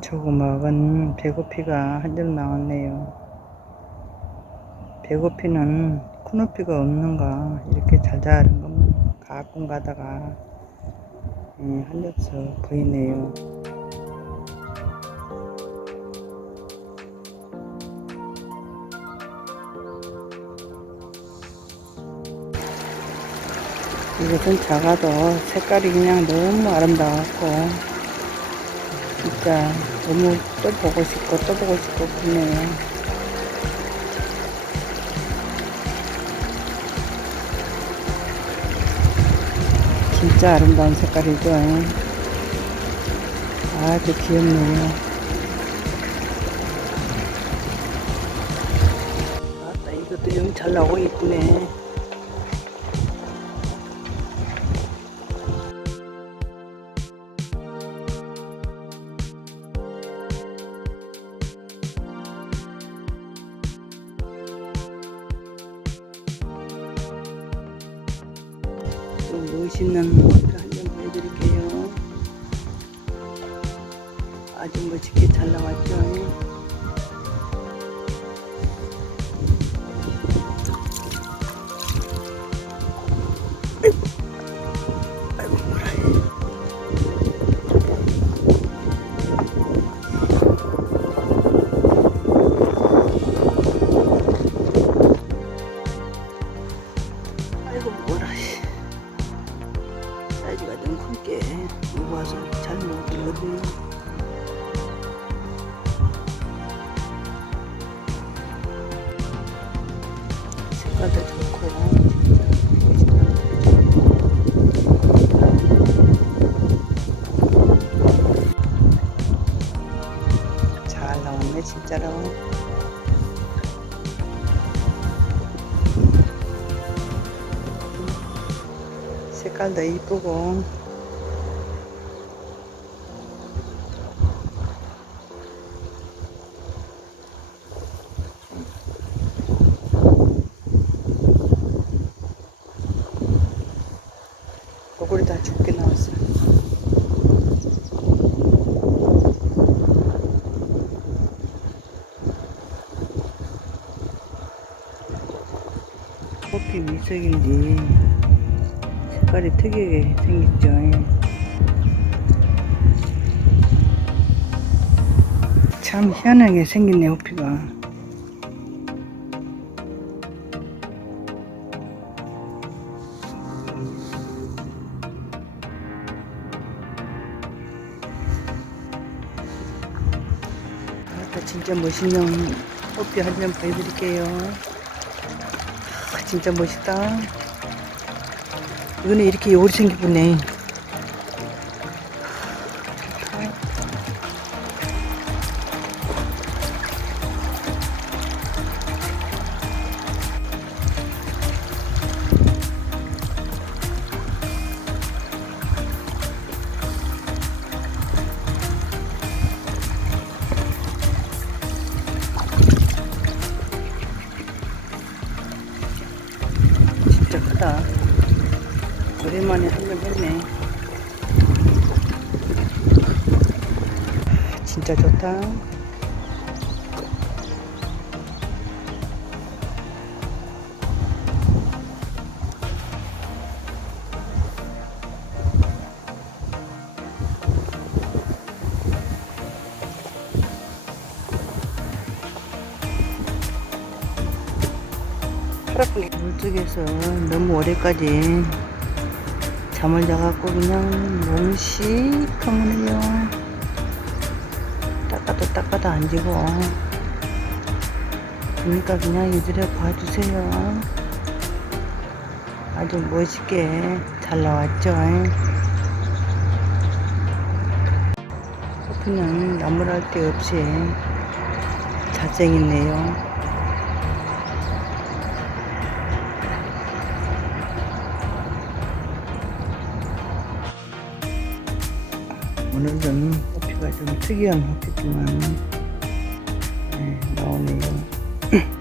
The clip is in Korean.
조그마한 배고피가 한점 나왔네요. 배고피는 코높이가 없는가 이렇게 잘 자란 것만 가끔 가다가 예, 한 겹석 보이네요. 이것은 작아도 색깔이 그냥 너무 아름다웠고 진짜 너무 또 보고 싶고 또 보고 싶고 그러네요. 진짜 아름다운 색깔이죠. 아주 귀엽네요. 아따 이것도 영잘 나오고 이쁘네. 또 멋있는 모습을 한점 보여드릴게요. 아주 멋지게 잘 나왔죠. 색깔도 좋고. 잘 나왔네 진짜로. 색깔도 이쁘고 얼굴이 다 좋게 나왔어. 커피 미석인지 색깔이 특이하게 생겼죠. 참 희한하게 생겼네, 호피가. 아따 진짜 멋있는 호피 한점 보여드릴게요. 아, 진짜 멋있다. 이거는 이렇게 요리 생기보네. 진짜 크다. 오랜만에 한점 했네. 진짜 좋다. 파랗게 물속에서 너무 오래까지 잠을 자갖고 그냥 너무 시커먼해요. 닦아도 닦아도 안 지고. 그러니까 그냥 이들에 봐주세요. 아주 멋있게 잘 나왔죠? 커피는 나무랄 데 없이 잘생겼네요 오늘은 호피가 좀 특이한 호피지만 네, 나오네요.